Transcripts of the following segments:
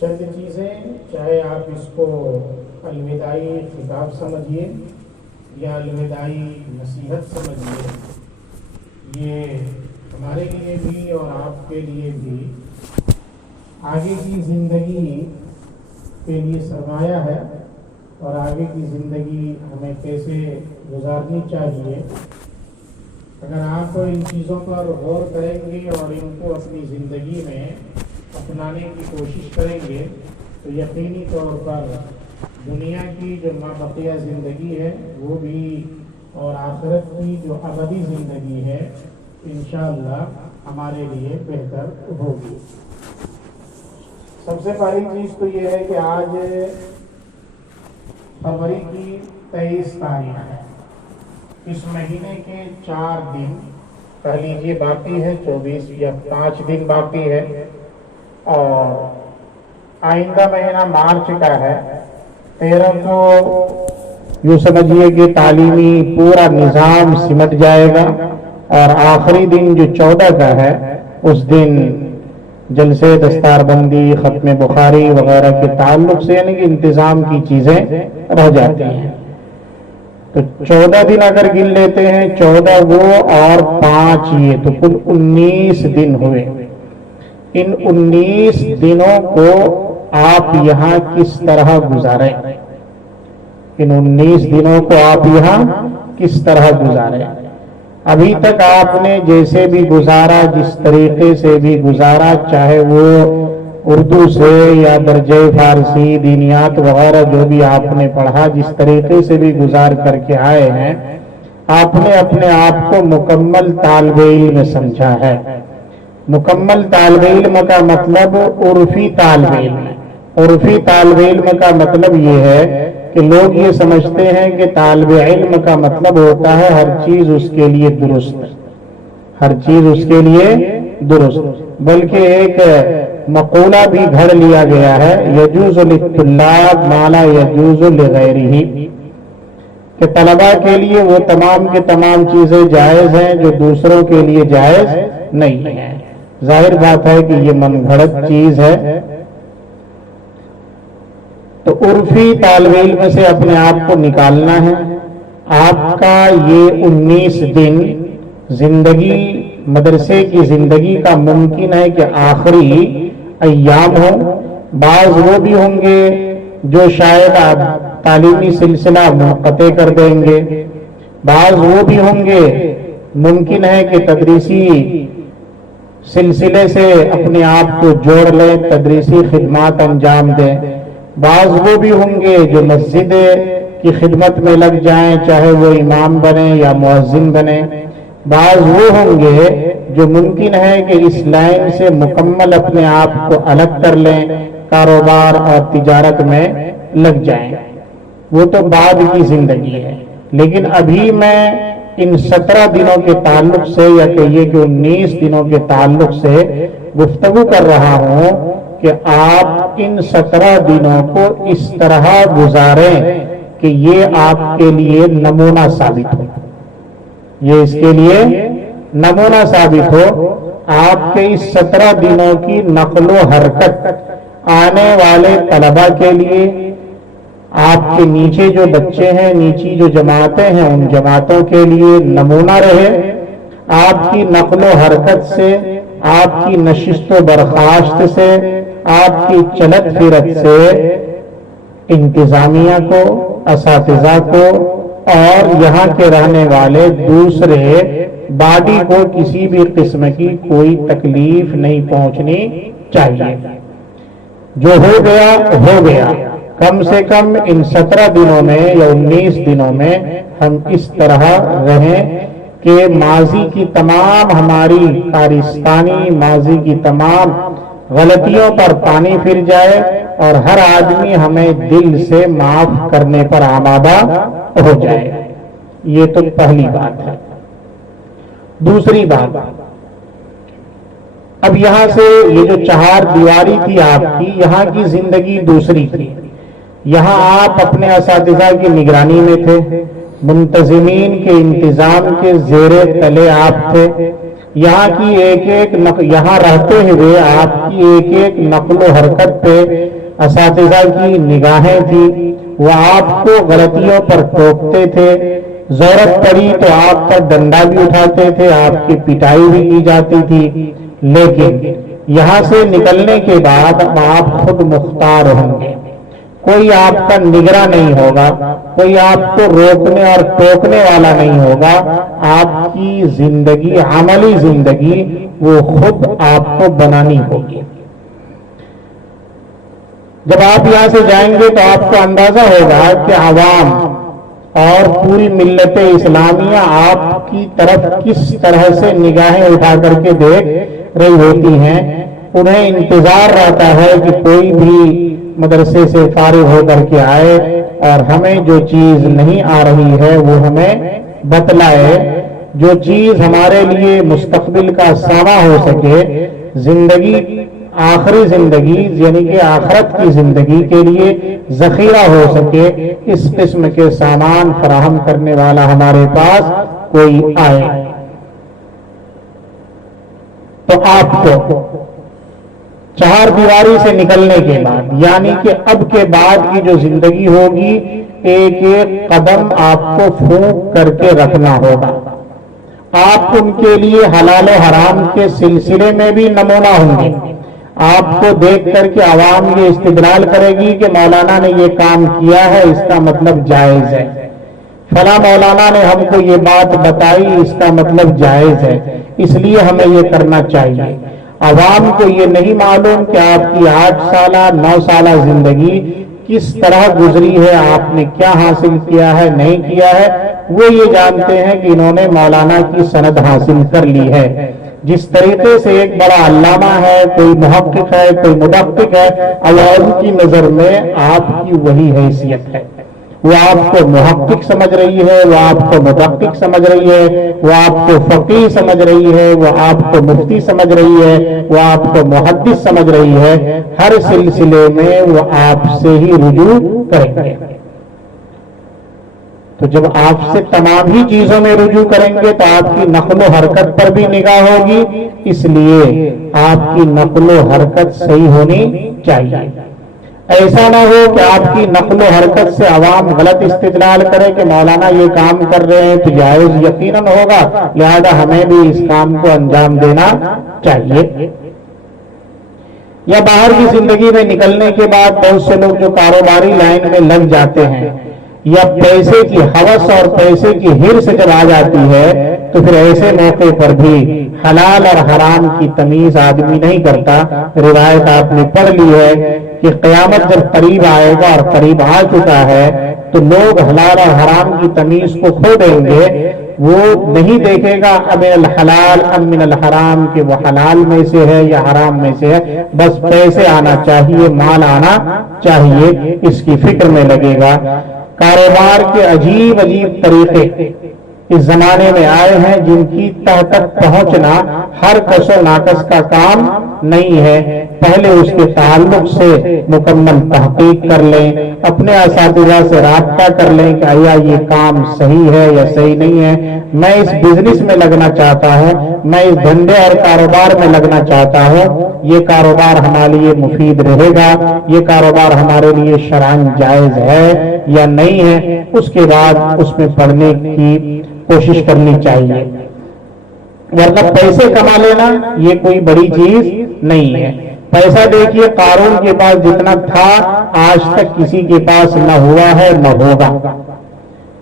چند چیزیں، چاہے آپ اس کو الوداعی خطاب سمجھیے یا الوداعی نصیحت سمجھیے، یہ ہمارے لیے بھی اور آپ کے لیے بھی آگے کی زندگی کے لیے سرمایہ ہے، اور آگے کی زندگی ہمیں کیسے گزارنی چاہیے۔ اگر آپ ان چیزوں پر غور کریں گے اور ان کو اپنی زندگی میں اپنانے کی کوشش کریں گے تو یقینی طور پر دنیا کی جو مابقیہ زندگی ہے وہ بھی اور آخرت کی جو ابدی زندگی ہے انشاءاللہ ہمارے لیے بہتر ہوگی۔ سب سے پہلی چیز تو یہ ہے کہ آج فروری کی 23 تاریخ ہے۔ اس مہینے کے 4 دن پہلی یہ باقی ہے، 24 یا 5 دن باقی ہے، اور آئندہ مہینہ مارچ کا ہے۔ 13 کو یوں سمجھیے کہ تعلیمی پورا نظام سمٹ جائے گا، اور آخری دن جو 14 کا ہے اس دن جلسے دستار بندی، ختم بخاری وغیرہ کے تعلق سے یعنی کہ انتظام کی چیزیں رہ جاتی ہیں۔ تو 14 دن اگر گن لیتے ہیں، 14 وہ اور 5 یہ، تو کل 19 دن ہوئے۔ ان 19 دنوں کو آپ یہاں کس طرح گزاریں؟ ان 19 دنوں کو آپ یہاں کس طرح گزاریں؟ ابھی تک آپ نے جیسے بھی گزارا، جس طریقے سے بھی گزارا، چاہے وہ اردو سے یا درجہ فارسی، دینیات وغیرہ جو بھی آپ نے پڑھا، جس طریقے سے بھی گزار کر کے آئے ہیں، آپ نے اپنے آپ کو مکمل طالب علم سمجھا ہے۔ مکمل طالب علم کا مطلب عرفی طالب علم۔ عرفی طالب علم کا مطلب یہ ہے کہ لوگ یہ سمجھتے ہیں کہ طالب علم کا مطلب ہوتا ہے ہر چیز اس کے لیے درست، ہر چیز اس کے لیے درست، بلکہ ایک مقولہ بھی گھڑ لیا گیا ہے، یجوز للطلاب ما لا یجوز لغیرہ، کہ طلباء کے لیے وہ تمام کے تمام چیزیں جائز ہیں جو دوسروں کے لیے جائز نہیں ہیں۔ ظاہر بات ہے کہ یہ من گھڑت چیز ہے۔ تو عرفی طالب علم سے اپنے آپ کو نکالنا ہے۔ آپ کا یہ 19 دن زندگی، مدرسے کی زندگی کا ممکن ہے کہ آخری ایام ہوں۔ بعض وہ بھی ہوں گے جو شاید تعلیمی سلسلہ منقطع کر دیں گے، بعض وہ بھی ہوں گے ممکن ہے کہ تدریسی سلسلے سے اپنے آپ کو جوڑ لیں، تدریسی خدمات انجام دیں، بعض وہ بھی ہوں گے جو مسجد کی خدمت میں لگ جائیں، چاہے وہ امام بنے یا مؤذن بنے، بعض وہ ہوں گے جو ممکن ہے کہ اس لائن سے مکمل اپنے آپ کو الگ کر لیں، کاروبار اور تجارت میں لگ جائیں۔ وہ تو بعد کی زندگی ہے، لیکن ابھی میں ان 17 دنوں کے تعلق سے یا کہیے کہ 19 دنوں کے تعلق سے گفتگو کر رہا ہوں کہ آپ ان 17 دنوں کو اس طرح گزاریں کہ یہ آپ کے لیے نمونہ ثابت ہو، یہ اس کے لیے نمونہ ثابت ہو۔ آپ کے اس 17 دنوں کی نقل و حرکت آنے والے طلباء کے لیے، آپ کے نیچے جو بچے ہیں، نیچی جو جماعتیں ہیں، ان جماعتوں کے لیے نمونہ رہے۔ آپ کی نقل و حرکت سے، آپ کی نشست و برخاست سے، آپ کی چلت پھرت سے انتظامیہ کو، اساتذہ کو اور یہاں کے رہنے والے دوسرے باڈی کو کسی بھی قسم کی کوئی تکلیف نہیں پہنچنی چاہیے۔ جو ہو گیا ہو گیا، کم سے کم ان 17 دنوں میں یا 19 دنوں میں ہم اس طرح رہیں کہ ماضی کی تمام ہماری کارستانی، ماضی کی تمام غلطیوں پر پانی پھر جائے اور ہر آدمی ہمیں دل سے معاف کرنے پر آمادہ ہو جائے۔ یہ تو پہلی بات ہے۔ دوسری بات، اب یہاں سے یہ جو 4 دیواری تھی آپ کی، یہاں کی زندگی دوسری تھی۔ یہاں آپ اپنے اساتذہ کی نگرانی میں تھے، منتظمین کے انتظام کے زیر تلے آپ تھے، یہاں کی یہاں رہتے ہوئے آپ کی ایک ایک نقل و حرکت پہ اساتذہ کی نگاہیں تھی، وہ آپ کو غلطیوں پر ٹوکتے تھے، ضرورت پڑی تو آپ پر ڈنڈا بھی اٹھاتے تھے، آپ کی پٹائی بھی کی جاتی تھی، لیکن یہاں سے نکلنے کے بعد آپ خود مختار ہوں گے، کوئی آپ کا نگراں نہیں ہوگا، کوئی آپ کو روکنے اور ٹوکنے والا نہیں ہوگا، آپ کی زندگی، عملی زندگی وہ خود آپ کو بنانی ہوگی۔ جب آپ یہاں سے جائیں گے تو آپ کو اندازہ ہوگا کہ عوام اور پوری ملت اسلامیہ آپ کی طرف کس طرح سے نگاہیں اٹھا کر کے دیکھ رہی ہوتی ہیں۔ انہیں انتظار رہتا ہے کہ کوئی بھی مدرسے سے فارغ ہو کر کے آئے اور ہمیں جو چیز نہیں آ رہی ہے وہ ہمیں بتلائے، جو چیز ہمارے لیے مستقبل کا سامان ہو سکے، زندگی، آخری زندگی یعنی کہ آخرت کی زندگی کے لیے ذخیرہ ہو سکے، اس قسم کے سامان فراہم کرنے والا ہمارے پاس کوئی آئے تو آپ کو چہار دیواری سے نکلنے کے بعد، یعنی کہ اب کے بعد کی جو زندگی ہوگی، ایک ایک قدم آپ کو پھونک کر کے رکھنا ہوگا۔ آپ ان کے لیے حلال و حرام کے سلسلے میں بھی نمونہ ہوں گے۔ آپ کو دیکھ کر کے عوام یہ استدلال کرے گی کہ مولانا نے یہ کام کیا ہے، اس کا مطلب جائز ہے، فلاں مولانا نے ہم کو یہ بات بتائی، اس کا مطلب جائز ہے، اس لیے ہمیں یہ کرنا چاہیے۔ عوام کو یہ نہیں معلوم کہ آپ کی 8 سالہ 9 سالہ زندگی کس طرح گزری ہے، آپ نے کیا حاصل کیا ہے، نہیں کیا ہے، وہ یہ جانتے ہیں کہ انہوں نے مولانا کی سند حاصل کر لی ہے۔ جس طریقے سے ایک بڑا علامہ ہے، کوئی محقق ہے، کوئی مدقق ہے، عوام کی نظر میں آپ کی وہی حیثیت ہے، وہ آپ کو محقق سمجھ رہی ہے، وہ آپ کو مدقق سمجھ رہی ہے، وہ آپ کو فقیہ سمجھ رہی ہے، وہ آپ کو مفتی سمجھ رہی ہے، وہ آپ کو محدث سمجھ رہی ہے، ہر سلسلے میں وہ آپ سے ہی رجوع کریں گے۔ تو جب آپ سے تمام ہی چیزوں میں رجوع کریں گے تو آپ کی نقل و حرکت پر بھی نگاہ ہوگی، اس لیے آپ کی نقل و حرکت صحیح ہونی چاہیے۔ ایسا نہ ہو کہ آپ کی نقل و حرکت سے عوام غلط استدلال کرے کہ مولانا یہ کام کر رہے ہیں تو جائز یقیناً ہوگا، لہذا ہمیں بھی اس کام کو انجام دینا چاہیے۔ یا باہر کی زندگی میں نکلنے کے بعد بہت سے لوگ جو کاروباری لائن میں لگ جاتے ہیں، یا پیسے کی ہوس اور پیسے کی ہرس جب آ جاتی ہے تو پھر ایسے موقع پر بھی حلال اور حرام کی تمیز آدمی نہیں کرتا۔ روایت آپ نے پڑھ لی ہے کہ قیامت جب قریب آئے گا اور قریب آ چکا ہے تو لوگ حلال اور حرام کی تمیز کو کھو دیں گے، وہ نہیں دیکھے گا امن الحلال ام من الحرام کہ وہ حلال میں سے ہے یا حرام میں سے ہے، بس پیسے آنا چاہیے، مال آنا چاہیے، اس کی فکر میں لگے گا۔ کاروبار کے عجیب عجیب طریقے اس زمانے میں آئے ہیں جن کی تہ تک پہنچنا ہر کس و ناقص کا کام نہیں ہے۔ پہلے اس کے تعلق سے مکمل تحقیق کر لیں، اپنے اساتذہ سے رابطہ کر لیں کہ آیا یہ کام صحیح ہے یا صحیح نہیں ہے، میں اس بزنس میں لگنا چاہتا ہوں، میں اس دھندے اور کاروبار میں لگنا چاہتا ہوں، یہ کاروبار ہمارے لیے مفید رہے گا، یہ کاروبار ہمارے لیے شرعاً جائز ہے یا نہیں ہے، اس کے بعد اس میں پڑھنے کی کوشش کرنی چاہیے۔ ورنہ پیسے کما لینا یہ کوئی بڑی چیز نہیں ہے۔ پیسہ دیکھیے قارون کے پاس جتنا تھا آج تک کسی کے پاس نہ ہوا ہے نہ ہوگا،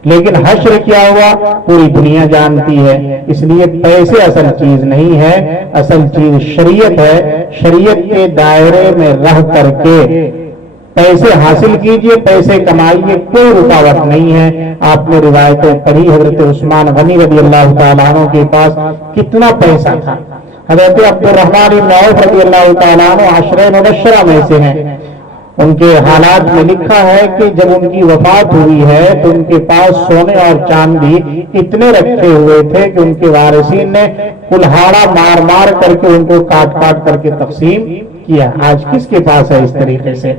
لیکن حشر کیا ہوا پوری دنیا جانتی ہے۔ اس لیے پیسے اصل چیز نہیں ہے، اصل چیز شریعت ہے۔ شریعت کے دائرے میں رہ کر کے پیسے حاصل کیجئے، پیسے کمائیے، کوئی رکاوٹ نہیں ہے۔ آپ نے روایتیں پڑھی، حضرت عثمان غنی رضی اللہ تعالیٰ عنہ کے پاس کتنا پیسہ تھا۔ حضرت عبد الرحمن بن عوف رضی اللہ تعالیٰ عنہ عشرہ مبشرہ میں سے ہیں۔ ان کے حالات میں لکھا ہے کہ جب ان کی وفات ہوئی ہے تو ان کے پاس سونے اور چاندی اتنے رکھے ہوئے تھے کہ ان کے وارثین نے کلہاڑا مار مار کر کے ان کو کاٹ کاٹ کر کے تقسیم کیا۔ آج کس کے پاس ہے اس طریقے سے؟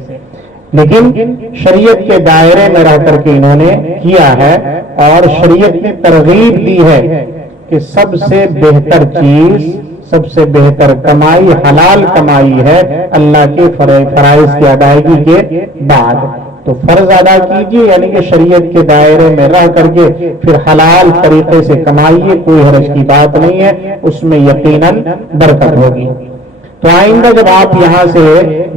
لیکن شریعت کے دائرے میں رہ کر کے انہوں نے کیا ہے، اور شریعت نے ترغیب دی ہے کہ کہ سب سے بہتر چیز، سب سے بہتر کمائی حلال کمائی ہے اللہ کے فرائض کی ادائیگی کے بعد. تو فرض ادا کیجیے، یعنی کہ شریعت کے دائرے میں رہ کر کے پھر حلال طریقے سے کمائیے، کوئی حرج کی بات نہیں ہے، اس میں یقیناً برکت ہوگی. تو آئندہ جب آپ یہاں سے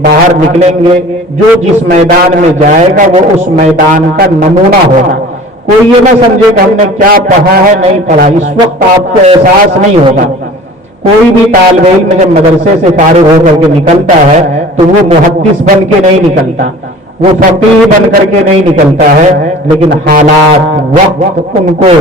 باہر نکلیں گے، جو جس میدان میں جائے گا وہ اس میدان کا نمونہ ہوگا. کوئی یہ نہ سمجھے کہ ہم نے کیا پڑھا ہے نہیں پڑھا، اس وقت آپ کو احساس نہیں ہوگا. کوئی بھی طالب علم جب مدرسے سے فارغ ہو کر کے نکلتا ہے تو وہ محدث بن کے نہیں نکلتا، وہ فقیہ بن کر کے نہیں نکلتا ہے، لیکن حالات، وقت ان کو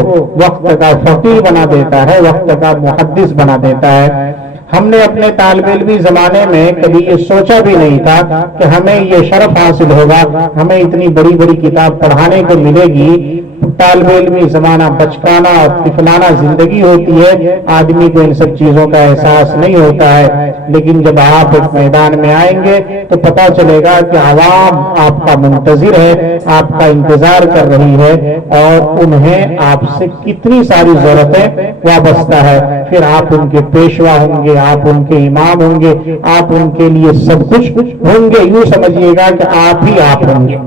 وقت کا فقیہ بنا دیتا ہے، وقت کا محدث بنا دیتا ہے. ہم نے اپنے طالب علمی زمانے میں کبھی یہ سوچا بھی نہیں تھا کہ ہمیں یہ شرف حاصل ہوگا، ہمیں اتنی بڑی بڑی کتاب پڑھانے کو ملے گی. طالب علمی زمانہ بچکانہ اور طفلانہ زندگی ہوتی ہے، آدمی کو ان سب چیزوں کا احساس نہیں ہوتا ہے. لیکن جب آپ اس میدان میں آئیں گے تو پتہ چلے گا کہ عوام آپ کا منتظر ہے، آپ کا انتظار کر رہی ہے، اور انہیں آپ سے کتنی ساری ضرورتیں وابستہ ہے. پھر آپ ان کے پیشوا ہوں گے، آپ ان کے امام ہوں گے، آپ ان کے لیے سب کچھ ہوں گے. یوں سمجھیے گا کہ آپ ہی آپ ہوں گے.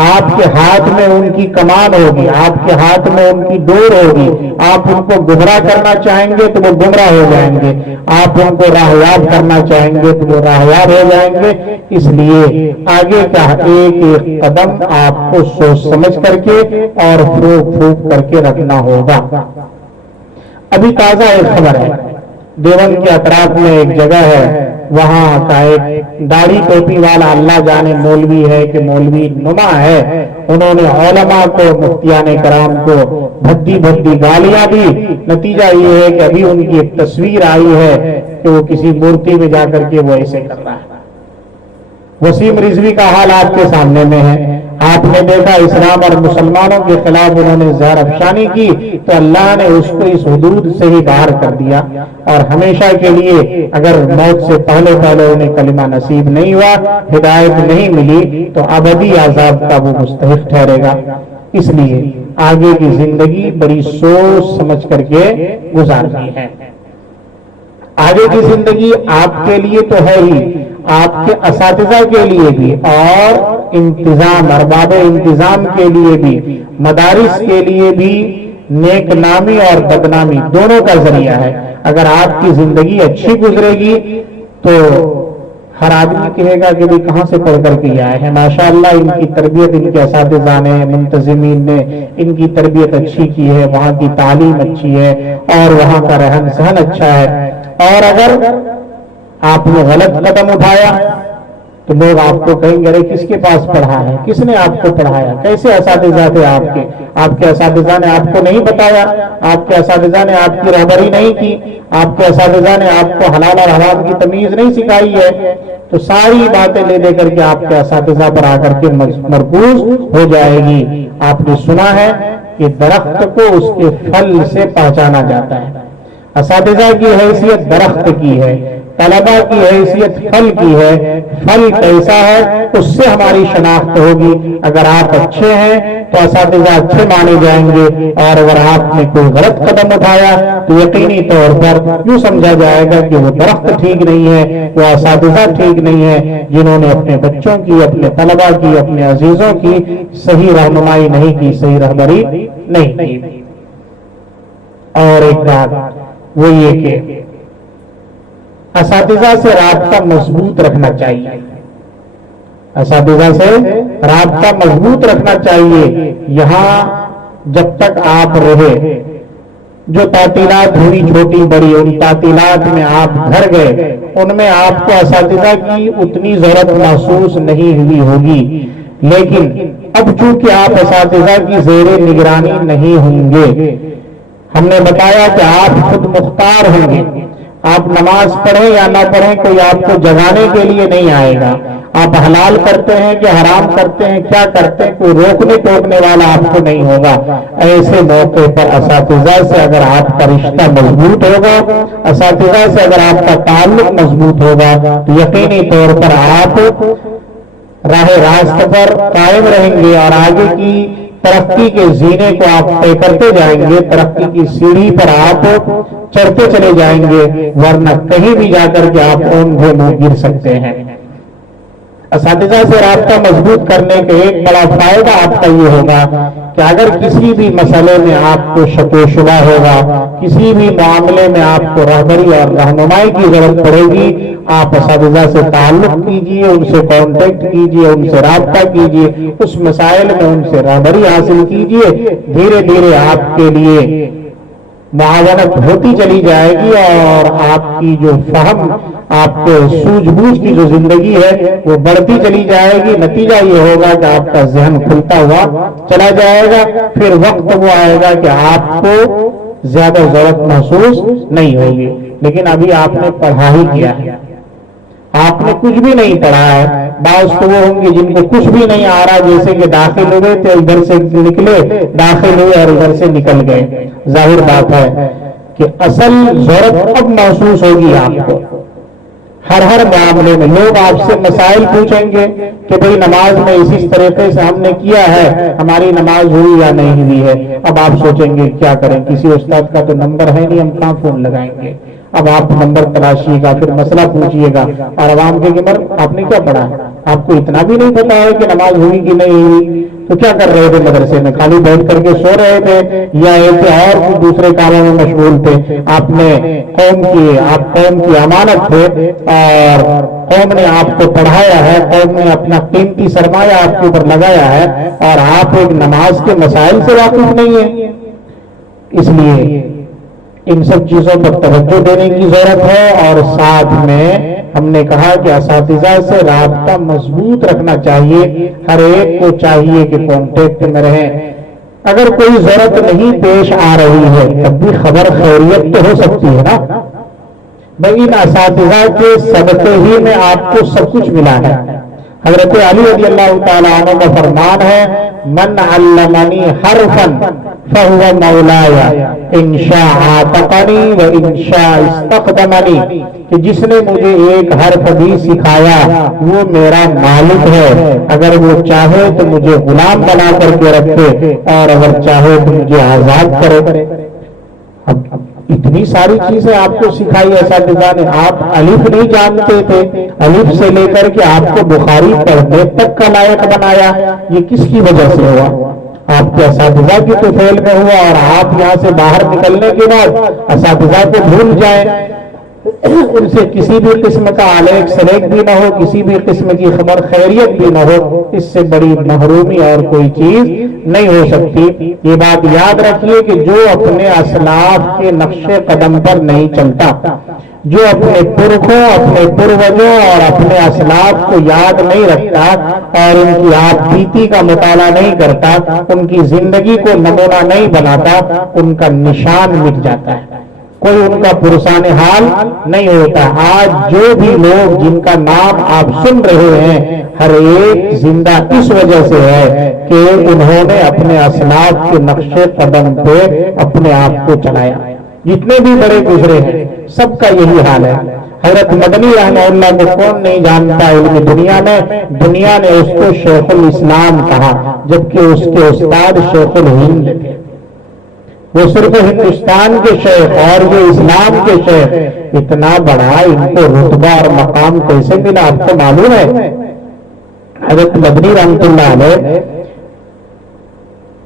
آپ کے ہاتھ میں ان کی کمان ہوگی، آپ کے ہاتھ میں ان کی ڈور ہوگی. آپ ان کو گمراہ کرنا چاہیں گے تو وہ گمراہ ہو جائیں گے، آپ ان کو راہیاب کرنا چاہیں گے تو وہ راہیاب ہو جائیں گے. اس لیے آگے کا ایک ایک قدم آپ کو سوچ سمجھ کر کے اور پھونک پھونک کر کے رکھنا ہوگا. ابھی تازہ ایک خبر ہے، دیوبند کے اطراف میں ایک جگہ ہے، وہاں کا ایک داڑھی ٹوپی والا، اللہ جانے مولوی ہے کہ مولوی نما ہے، انہوں نے علماء کو، مفتیان کرام کو بھدی بھدی گالیاں دی. نتیجہ یہ ہے کہ ابھی ان کی ایک تصویر آئی ہے کہ وہ کسی مورتی میں جا کر کے وہ ایسے کر رہا ہے. وسیم رضوی کا حال آپ کے سامنے میں ہے. آپ نے دیکھا اسلام اور مسلمانوں کے خلاف انہوں نے زہر افشانی کی تو اللہ نے اس کو اس حدود سے ہی باہر کر دیا، اور ہمیشہ کے لیے اگر موت سے پہلے انہیں کلمہ نصیب نہیں ہوا، ہدایت نہیں ملی، تو ابدی عذاب کا وہ مستحق ٹھہرے گا. اس لیے آگے کی زندگی بڑی سوچ سمجھ کر کے گزارنی ہے. آگے کی زندگی آپ کے لیے تو ہے ہی، آپ کے اساتذہ کے لیے بھی، اور انتظام، ارباب انتظام کے لیے بھی، مدارس کے لیے بھی نیک نامی اور بدنامی دونوں کا ذریعہ ہے. اگر آپ کی زندگی اچھی گزرے گی تو ہر آدمی کہے گا کہ بھی کہاں سے پڑھ کر کے آئے ہیں، ماشاءاللہ ان کی تربیت ان کے اساتذہ نے، منتظمین نے ان کی تربیت اچھی کی ہے، وہاں کی تعلیم اچھی ہے اور وہاں کا رہن سہن اچھا ہے. اور اگر آپ نے غلط قدم اٹھایا تو لوگ آپ کو کہیں گے ارے کس کے پاس پڑھا ہے، کس نے آپ کو پڑھایا، کیسے اساتذہ تھے آپ کے اساتذہ نے آپ کو نہیں بتایا، آپ کے اساتذہ نے آپ کی رہبری نہیں کی، آپ کے اساتذہ نے آپ کو حلال اور حرام کی تمیز نہیں سکھائی ہے. تو ساری باتیں لے کر کے آپ کے اساتذہ پر آ کر کے مرکوز ہو جائے گی. آپ نے سنا ہے کہ درخت کو اس کے پھل سے پہچانا جاتا ہے. اساتذہ کی حیثیت درخت کی ہے، طلباء کی حیثیت پھل کی ہے. پھل کیسا ہے اس سے ہماری شناخت ہوگی. اگر آپ اچھے ہیں تو اساتذہ اچھے مانے جائیں گے، اور اگر آپ نے کوئی غلط قدم اٹھایا تو یقینی طور پر یوں سمجھا جائے گا کہ وہ درخت ٹھیک نہیں ہے، وہ اساتذہ ٹھیک نہیں ہے، جنہوں نے اپنے بچوں کی، اپنے طلباء کی، اپنے عزیزوں کی صحیح رہنمائی نہیں کی، صحیح رہبری نہیں کی. اور ایک بات وہ یہ کہ اساتذہ سے رابطہ مضبوط رکھنا چاہیے، اساتذہ سے رابطہ مضبوط رکھنا چاہیے. یہاں جب تک آپ رہے، جو تعطیلات ہوئی چھوٹی بڑی، ان تعطیلات میں آپ گھر گئے، ان میں آپ کو اساتذہ کی اتنی ضرورت محسوس نہیں ہوئی ہوگی. لیکن اب چونکہ آپ اساتذہ کی زیر نگرانی نہیں ہوں گے، ہم نے بتایا کہ آپ خود مختار ہوں گے. آپ نماز پڑھیں یا نہ پڑھیں کوئی آپ کو جگانے کے لیے نہیں آئے گا. آپ حلال کرتے ہیں کہ حرام کرتے ہیں، کیا کرتے ہیں، کوئی روکنے ٹوکنے والا آپ کو نہیں ہوگا. ایسے موقع پر اساتذہ سے اگر آپ کا رشتہ مضبوط ہوگا، اساتذہ سے اگر آپ کا تعلق مضبوط ہوگا، تو یقینی طور پر آپ راہ راست پر قائم رہیں گے اور آگے کی ترقی کے زینے کو آپ طے کرتے جائیں گے، ترقی کی سیڑھی پر آپ چڑھتے چلے جائیں گے، ورنہ کہیں بھی جا کر کے آپ اونگھے منہ گر سکتے ہیں۔ اساتذہ سے رابطہ مضبوط کرنے کا ایک بڑا فائدہ آپ کا یہ ہوگا کہ اگر کسی بھی مسئلے میں آپ کو شک و شبہ ہوگا، کسی بھی معاملے میں آپ کو رہبری اور رہنمائی کی ضرورت پڑے گی، آپ اساتذہ سے تعلق کیجئے، ان سے کانٹیکٹ کیجئے، ان سے رابطہ کیجئے، اس مسائل میں ان سے رہبری حاصل کیجئے، دھیرے دھیرے آپ کے لیے معاونت ہوتی چلی جائے گی اور آپ کی جو فہم، آپ کے سوجھ بوجھ کی جو زندگی ہے وہ بڑھتی چلی جائے گی۔ نتیجہ یہ ہوگا کہ آپ کا ذہن کھلتا ہوا چلا جائے گا، پھر وقت وہ آئے گا کہ آپ کو زیادہ ضرورت محسوس نہیں ہوگی۔ لیکن ابھی آپ نے پڑھا ہی کیا ہے، آپ نے کچھ بھی نہیں پڑھا ہے۔ بعض تو وہ ہوں گے جن کو کچھ بھی نہیں آ رہا، جیسے کہ داخل ہوئے تو ادھر سے نکلے، داخل ہوئے اور ادھر سے نکل گئے۔ ظاہر بات ہے کہ اصل ضرورت اب محسوس ہوگی آپ کو۔ ہر معاملے میں لوگ آپ سے مسائل پوچھیں گے کہ بھئی نماز میں اسی طریقے سے ہم نے کیا ہے، ہماری نماز ہوئی یا نہیں ہوئی ہے۔ اب آپ سوچیں گے کیا کریں، کسی استاد کا تو نمبر ہے نہیں، ہم کہاں فون لگائیں گے۔ اب آپ نمبر تلاشیے گا، پھر مسئلہ پوچھیے گا، اور عوام کے گمر آپ نے کیا پڑھا ہے، آپ کو اتنا بھی نہیں پتا ہے کہ نماز ہوئی کہ نہیں ہوئی، تو کیا کر رہے تھے مدرسے میں؟ خالی بیٹھ کر کے سو رہے تھے یا ایک اور دوسرے کاموں میں مشغول تھے؟ آپ نے آپ قوم کی امانت تھے اور قوم نے آپ کو پڑھایا ہے، قوم نے اپنا قیمتی سرمایہ آپ کے اوپر لگایا ہے، اور آپ ایک نماز کے مسائل سے واقف نہیں ہیں۔ اس لیے ان سب چیزوں پر توجہ دینے کی ضرورت ہے، اور ساتھ میں ہم نے کہا کہ اساتذہ سے رابطہ مضبوط رکھنا چاہیے۔ ہر ایک کو چاہیے کہ کانٹیکٹ میں رہیں۔ اگر کوئی ضرورت نہیں پیش آ رہی ہے تب بھی خبر خیریت تو ہو سکتی ہے نا۔ بھائی ان اساتذہ کے صدقے ہی میں آپ کو سب کچھ ملا ہے۔ حضرت علی رضی اللہ تعالیٰ عنہ کا فرمان ہے، من علمنی حرفا فہو مولایا ان شاء عاتقنی و ان شاء استخدمنی، کہ جس نے مجھے ایک حرف بھی سکھایا وہ میرا مالک ہے، اگر وہ چاہے تو مجھے غلام بنا کر کے رکھے اور اگر چاہے تو مجھے آزاد کرے۔ اب اتنی ساری چیزیں آپ کو سکھائی اساتذہ نے، آپ الف نہیں جانتے تھے، الف سے لے کر کے آپ کو بخاری پڑھنے تک کا لائق بنایا۔ یہ کس کی وجہ سے ہوا؟ آپ کے اساتذہ کی تو فیل میں ہوا، اور آپ یہاں سے باہر نکلنے کے بعد اساتذہ کو بھول جائیں، ان سے کسی بھی قسم کا علیق سلیق بھی نہ ہو، کسی بھی قسم کی خبر خیریت بھی نہ ہو، اس سے بڑی محرومی اور کوئی چیز نہیں ہو سکتی۔ یہ بات یاد رکھیے کہ جو اپنے اسلاف کے نقش قدم پر نہیں چلتا، جو اپنے پرکھوں، اپنے پروجوں اور اپنے اسلاف کو یاد نہیں رکھتا اور ان کی آپ بیتی کا مطالعہ نہیں کرتا، ان کی زندگی کو نمونہ نہیں بناتا، ان کا نشان مٹ جاتا ہے، کوئی ان کا پرسان حال نہیں ہوتا۔ آج جو بھی لوگ جن کا نام آپ سن رہے ہیں، ہر ایک زندہ اس وجہ سے ہے کہ انہوں نے اپنے اسلاف کے نقش قدم پہ اپنے آپ کو چلایا۔ جتنے بھی بڑے گزرے ہیں سب کا یہی حال ہے۔ حضرت مدنی رحمہ اللہ کو کون نہیں جانتا علم دنیا میں؟ دنیا نے اس کو شیخ الاسلام کہا، جبکہ اس کے استاد شیخ الہند تھے۔ وہ صرف ہندوستان کے شیخ اور یہ اسلام کے شیخ، اتنا بڑا ان کو رتبہ اور مقام کیسے ملا آپ کو معلوم ہے؟ حضرت مدنی رحمۃ اللہ علیہ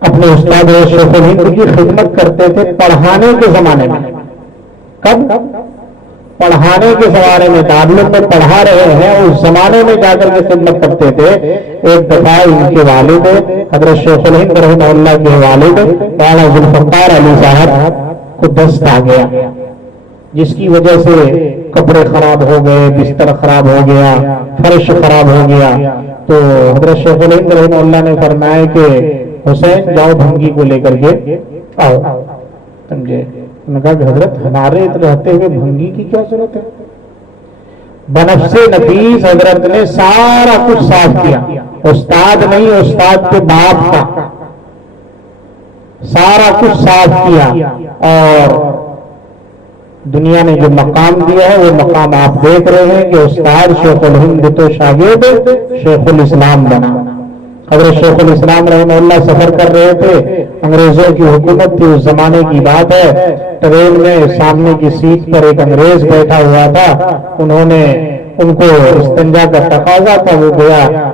اپنے استاد شیخ الہند کی خدمت کرتے تھے پڑھانے کے زمانے میں۔ کب؟ پڑھانے کے زمانے میں، دارالعلوم میں پڑھا رہے ہیں، اس زمانے میں جا کر کے خدمت کرتے تھے۔ ایک دفعہ ان کے والد حضرت شیخ الہند رحمہ اللہ کے والد مولانا ذوالفقار علی صاحب کو دست آ گیا، جس کی وجہ سے کپڑے خراب ہو گئے، بستر خراب ہو گیا، فرش خراب ہو گیا۔ تو حضرت شیخ الہند رحمہ اللہ نے فرمایا کہ حسین جاؤ بھنگی کو لے کر کے آؤ، سمجھے؟ انہوں نے کہا کہ حضرت ہمارے رہتے ہوئے بھنگی کی کیا ضرورت ہے؟ بنفس نفیس حضرت نے سارا کچھ صاف کیا، استاد نہیں، استاد کے باپ کا سارا کچھ صاف کیا، اور دنیا نے جو مقام دیا ہے وہ مقام آپ دیکھ رہے ہیں کہ استاد شیخ الہند تو شاگرد شیخ الاسلام بنا۔ حضرت شیخ الاسلام رحمہ اللہ سفر کر رہے تھے، انگریزوں کی حکومت تھی، اس زمانے کی بات ہے، ٹرین میں سامنے کی سیٹ پر ایک انگریز بیٹھا ہوا تھا، انہوں نے ان کو استنجا کا تقاضا تھا، وہ گیا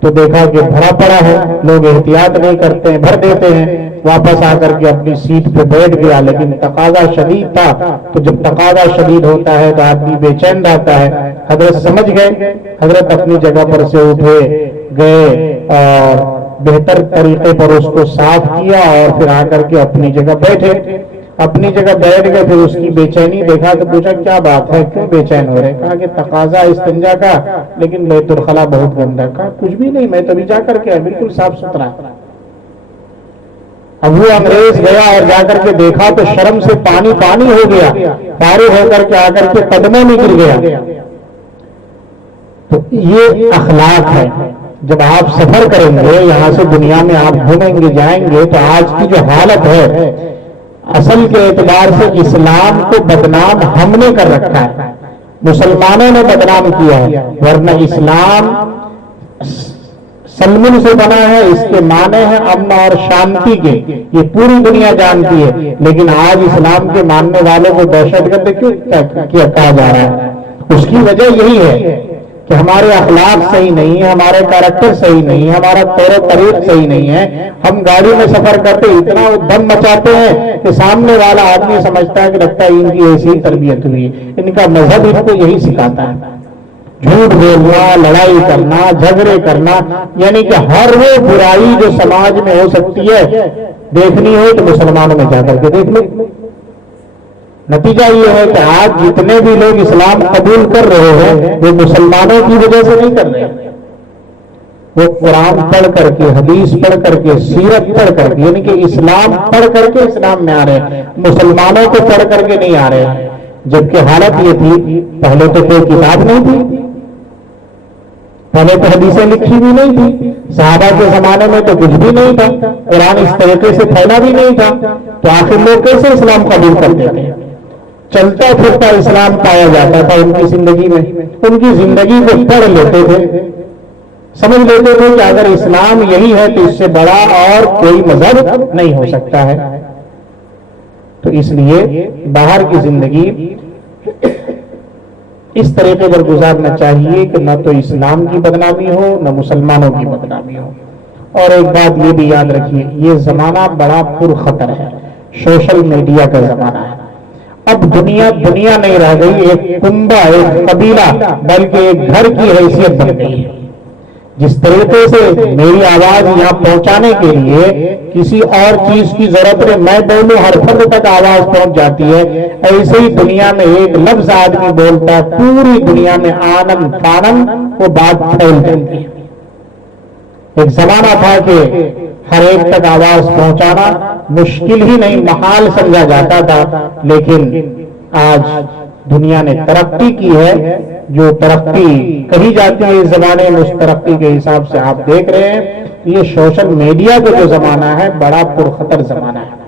تو دیکھا کہ بھرا پڑا ہے، لوگ احتیاط نہیں کرتے ہیں، بھر دیتے ہیں، واپس آ کر کے اپنی سیٹ پہ بیٹھ گیا، لیکن تقاضا شدید تھا، تو جب تقاضا شدید ہوتا ہے تو آدمی بے چین رہتا ہے۔ حضرت سمجھ گئے، حضرت اپنی جگہ پر سے اٹھے گئے اور بہتر طریقے پر اس کو صاف کیا اور پھر آ کر کے اپنی جگہ بیٹھے، اپنی جگہ بیٹھ گئے، پھر اس کی بے چینی دیکھا تو پوچھا کیا بات ہے، کیوں بے چین ہو رہے؟ کہا کہ تقاضا استنجا کا، لیکن بیت الخلا بہت گندا۔ کہا کچھ بھی نہیں، میں تو ابھی جا کر کے بالکل صاف ستھرا۔ اب وہ انگریز گیا اور جا کر کے دیکھا تو شرم سے پانی پانی ہو گیا، فارغ ہو کر کے آ کر کے قدموں میں گر گیا۔ تو یہ اخلاق ہے۔ جب آپ سفر کریں گے، یہاں سے دنیا میں آپ گھومیں گے جائیں گے، تو آج کی جو حالت ہے اصل کے اعتبار سے اسلام کو بدنام ہم نے کر رکھا ہے، مسلمانوں نے بدنام کیا ہے، ورنہ اسلام سلمن سے بنا ہے، اس کے معنی ہیں امن اور شانتی کے، یہ پوری دنیا جانتی ہے، لیکن آج اسلام کے ماننے والوں کو دہشت گرد کیوں کہا جا رہا ہے؟ اس کی وجہ یہی ہے کہ ہمارے اخلاق صحیح نہیں ہے، ہمارے کیریکٹر صحیح نہیں ہے، ہمارا طور و طریق صحیح نہیں ہے۔ ہم گاڑی میں سفر کرتے اتنا دم مچاتے ہیں کہ سامنے والا آدمی سمجھتا ہے کہ لگتا ہے ان کی ایسی تربیت ہوئی، ان کا مذہب ان کو یہی سکھاتا ہے۔ جھوٹ بولنا، لڑائی کرنا، جھگڑے کرنا، یعنی کہ ہر وہ برائی جو سماج میں ہو سکتی ہے دیکھنی ہو تو مسلمانوں میں جا کر کے دیکھ لو۔ نتیجہ یہ ہے کہ آج جتنے بھی لوگ اسلام قبول کر رہے ہیں وہ مسلمانوں کی وجہ سے نہیں کر رہے، وہ قرآن پڑھ کر کے، حدیث پڑھ کر کے، سیرت پڑھ کر کے، یعنی کہ اسلام پڑھ کر کے اسلام میں آ رہے ہیں، مسلمانوں کو پڑھ کر کے نہیں آ رہے ہیں۔ جبکہ حالت یہ تھی، پہلے تو کوئی کتاب نہیں تھی، پہلے تو حدیثیں لکھی بھی نہیں تھی، صحابہ کے زمانے میں تو کچھ بھی نہیں تھا، قرآن اس طریقے سے پھیلا بھی نہیں تھا، تو آخر لوگ کیسے اسلام قبول کرتے تھے؟ چلتا پھرتا اسلام پایا جاتا تھا ان کی زندگی میں، ان کی زندگی کو پڑھ لیتے تھے، سمجھ لیتے تھے کہ اگر اسلام یہی ہے تو اس سے بڑا اور کوئی مذہب نہیں ہو سکتا ہے۔ تو اس لیے باہر کی زندگی اس طریقے پر گزارنا چاہیے کہ نہ تو اسلام کی بدنامی ہو نہ مسلمانوں کی بدنامی ہو۔ اور ایک بات یہ بھی یاد رکھیے، یہ زمانہ بڑا پرخطر ہے، سوشل میڈیا کا زمانہ ہے۔ اب دنیا نہیں رہ گئی، ایک کنبہ، ایک قبیلہ، بلکہ ایک گھر کی حیثیت بن گئی ہے۔ جس طریقے سے میری آواز یہاں پہنچانے کے لیے کسی اور چیز کی ضرورت ہے، میں بولوں ہر فرد تک آواز پہنچ جاتی ہے، ایسے ہی دنیا میں ایک لفظ آدمی بولتا ہے، پوری دنیا میں آنن فانن وہ بات پھیل جاتی ہے۔ ایک زمانہ تھا کہ ہر ایک تک آواز پہنچانا مشکل ہی نہیں، محال سمجھا جاتا تھا، لیکن آج دنیا نے ترقی کی ہے، جو ترقی کہی جاتی ہے اس زمانے میں، اس ترقی کے حساب سے آپ دیکھ رہے ہیں یہ سوشل میڈیا کا جو زمانہ ہے بڑا پرخطر زمانہ ہے۔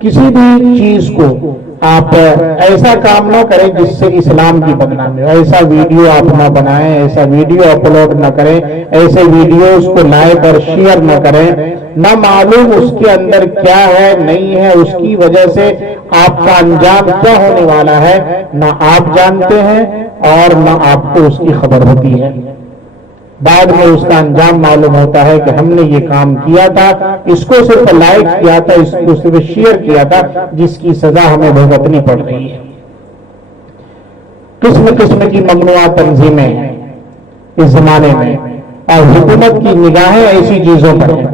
کسی بھی چیز کو آپ ایسا کام نہ کریں جس سے اسلام کی بدنامی ہو، ایسا ویڈیو آپ نہ بنائیں، ایسا ویڈیو اپلوڈ نہ کریں، ایسے ویڈیوز کو لائک اور شیئر نہ کریں، نہ معلوم اس کے اندر کیا ہے نہیں ہے، اس کی وجہ سے آپ کا انجام کیا ہونے والا ہے نہ آپ جانتے ہیں اور نہ آپ کو اس کی خبر ہوتی ہے۔ بعد میں اس کا انجام معلوم ہوتا ہے کہ ہم نے یہ کام کیا تھا، اس کو صرف لائک کیا تھا، اس کو صرف شیئر کیا تھا، جس کی سزا ہمیں بھگتنی پڑ رہی ہے۔ قسم قسم کی ممنوعہ تنظیمیں ہیں اس زمانے میں، اور حکومت کی نگاہیں ایسی چیزوں پر ہیں۔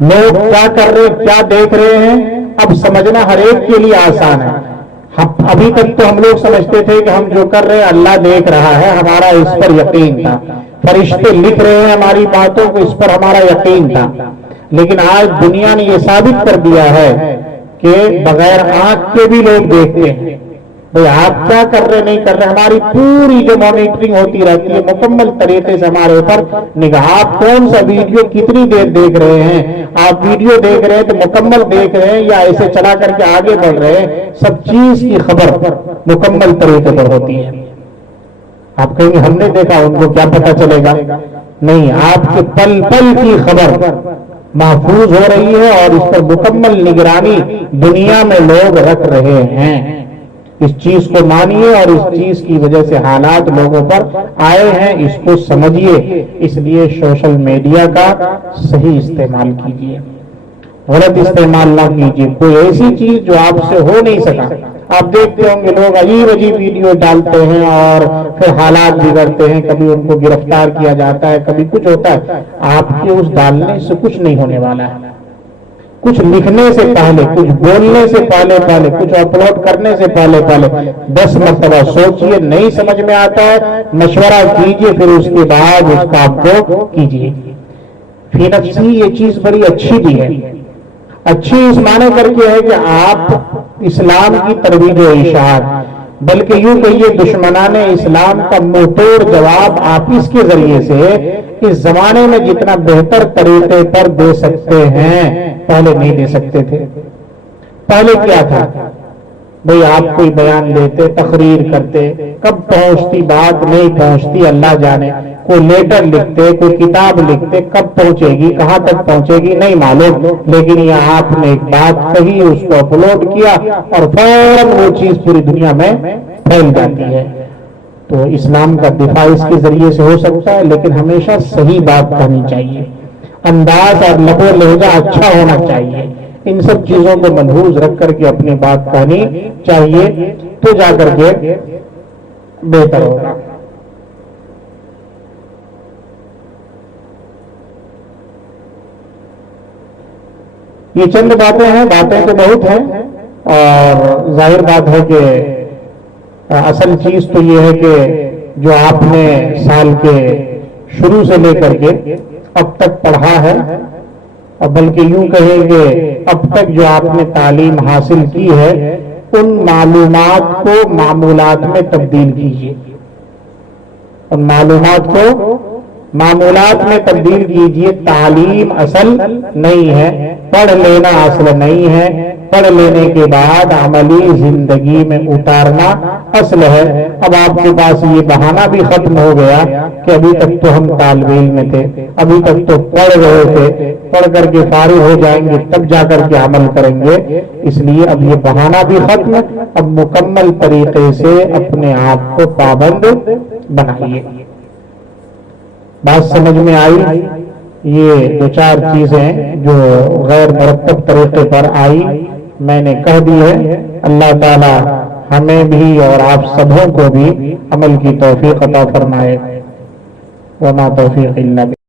لوگ کیا کر رہے، کیا دیکھ رہے ہیں، اب سمجھنا ہر ایک کے لیے آسان ہے۔ ابھی تک تو ہم لوگ سمجھتے تھے کہ ہم جو کر رہے ہیں اللہ دیکھ رہا ہے، ہمارا اس پر یقین تھا، فرشتے لکھ رہے ہیں ہماری باتوں کو، اس پر ہمارا یقین تھا، لیکن آج دنیا نے یہ ثابت کر دیا ہے کہ بغیر آنکھ کے بھی لوگ دیکھتے ہیں۔ بھئی آپ کیا کر رہے نہیں کر رہے، ہماری پوری جو مانیٹرنگ ہوتی رہتی ہے مکمل طریقے سے ہمارے اوپر نگاہ، آپ کون سا ویڈیو کتنی دیر دیکھ رہے ہیں، آپ ویڈیو دیکھ رہے ہیں تو مکمل دیکھ رہے ہیں یا ایسے چلا کر کے آگے بڑھ رہے ہیں، سب چیز کی خبر مکمل طریقے پر ہوتی ہے۔ آپ کہیں گے ہم نے دیکھا، ان کو کیا پتا چلے گا؟ نہیں، آپ کے پل پل کی خبر محفوظ ہو رہی ہے اور اس پر مکمل نگرانی دنیا میں لوگ رکھ رہے ہیں۔ اس چیز کو مانیے اور اس چیز کی وجہ سے حالات لوگوں پر آئے ہیں، اس کو سمجھیے۔ اس لیے سوشل میڈیا کا صحیح استعمال کیجیے، غلط استعمال نہ کیجیے۔ کوئی ایسی چیز جو آپ سے ہو نہیں سکا، آپ دیکھتے ہوں گے لوگ عجیب عجیب ویڈیو ڈالتے ہیں اور پھر حالات بگڑتے ہیں، کبھی ان کو گرفتار کیا جاتا ہے، کبھی کچھ ہوتا ہے۔ آپ کے اس ڈالنے سے کچھ نہیں ہونے والا ہے۔ کچھ لکھنے سے پہلے، کچھ بولنے سے پہلے کچھ اپلوڈ کرنے سے پہلے 10 مرتبہ سوچئے، نہیں سمجھ میں آتا ہے مشورہ کیجئے، پھر اس کے بعد اس کام کو کیجئے۔ فی نفسی یہ چیز بڑی اچھی بھی ہے۔ اچھی اس معنی کر کے ہے کہ آپ اسلام کی ترویج و اشاعت، بلکہ یوں کہیے دشمنان اسلام کا منہ توڑ جواب آپ اس کے ذریعے سے اس زمانے میں جتنا بہتر طریقے پر دے سکتے ہیں، پہلے نہیں دے سکتے تھے۔ پہلے کیا تھا بھئی، آپ کوئی بیان دیتے، تقریر کرتے، کب پہنچتی بات نہیں پہنچتی اللہ جانے، کوئی لیٹر لکھتے، کوئی کتاب لکھتے، کب پہنچے گی، کہاں تک پہنچے گی نہیں معلوم، لیکن یہ آپ نے ایک بات کہی، اس کو اپلوڈ کیا اور فوراً وہ چیز پوری دنیا میں پھیل جاتی ہے۔ تو اسلام کا دفاع اس کے ذریعے سے ہو سکتا ہے، لیکن ہمیشہ صحیح بات کہنی چاہیے، انداز اور لب و لہجہ اچھا ہونا چاہیے۔ ان سب چیزوں کو ملحوظ رکھ کر کے اپنی بات کہنی چاہیے، تو جا کر کے بہتر ہوگا۔ یہ چند باتیں ہیں، باتیں تو بہت ہیں، اور ظاہر بات ہے کہ اصل چیز تو یہ ہے کہ جو آپ نے سال کے شروع سے لے کر کے اب تک پڑھا ہے، اور بلکہ یوں کہیں کہ اب تک جو آپ نے تعلیم حاصل کی ہے، ان معلومات کو معمولات میں تبدیل کیجیے، ان معلومات کو معمولات میں تبدیل کیجیے۔ تعلیم اصل نہیں ہے، پڑھ لینا اصل نہیں ہے، پڑھ لینے کے بعد عملی زندگی میں اتارنا اصل ہے۔ اب آپ کے پاس یہ بہانہ بھی ختم ہو گیا کہ ابھی تک تو ہم طالب علم میں تھے، ابھی تک تو پڑھ رہے تھے، پڑھ کر کے فارغ ہو جائیں گے تب جا کر کے عمل کریں گے۔ اس لیے اب یہ بہانہ بھی ختم، اب مکمل طریقے سے اپنے آپ کو پابند بنائیے۔ بات سمجھ میں آئی؟ یہ 2-4 چیزیں جو غیر مرتب طریقے پر آئی میں نے کہہ دی ہے۔ اللہ تعالی ہمیں بھی اور آپ سبوں کو بھی عمل کی توفیق عطا فرمائے۔ وما توفیق الا باللہ۔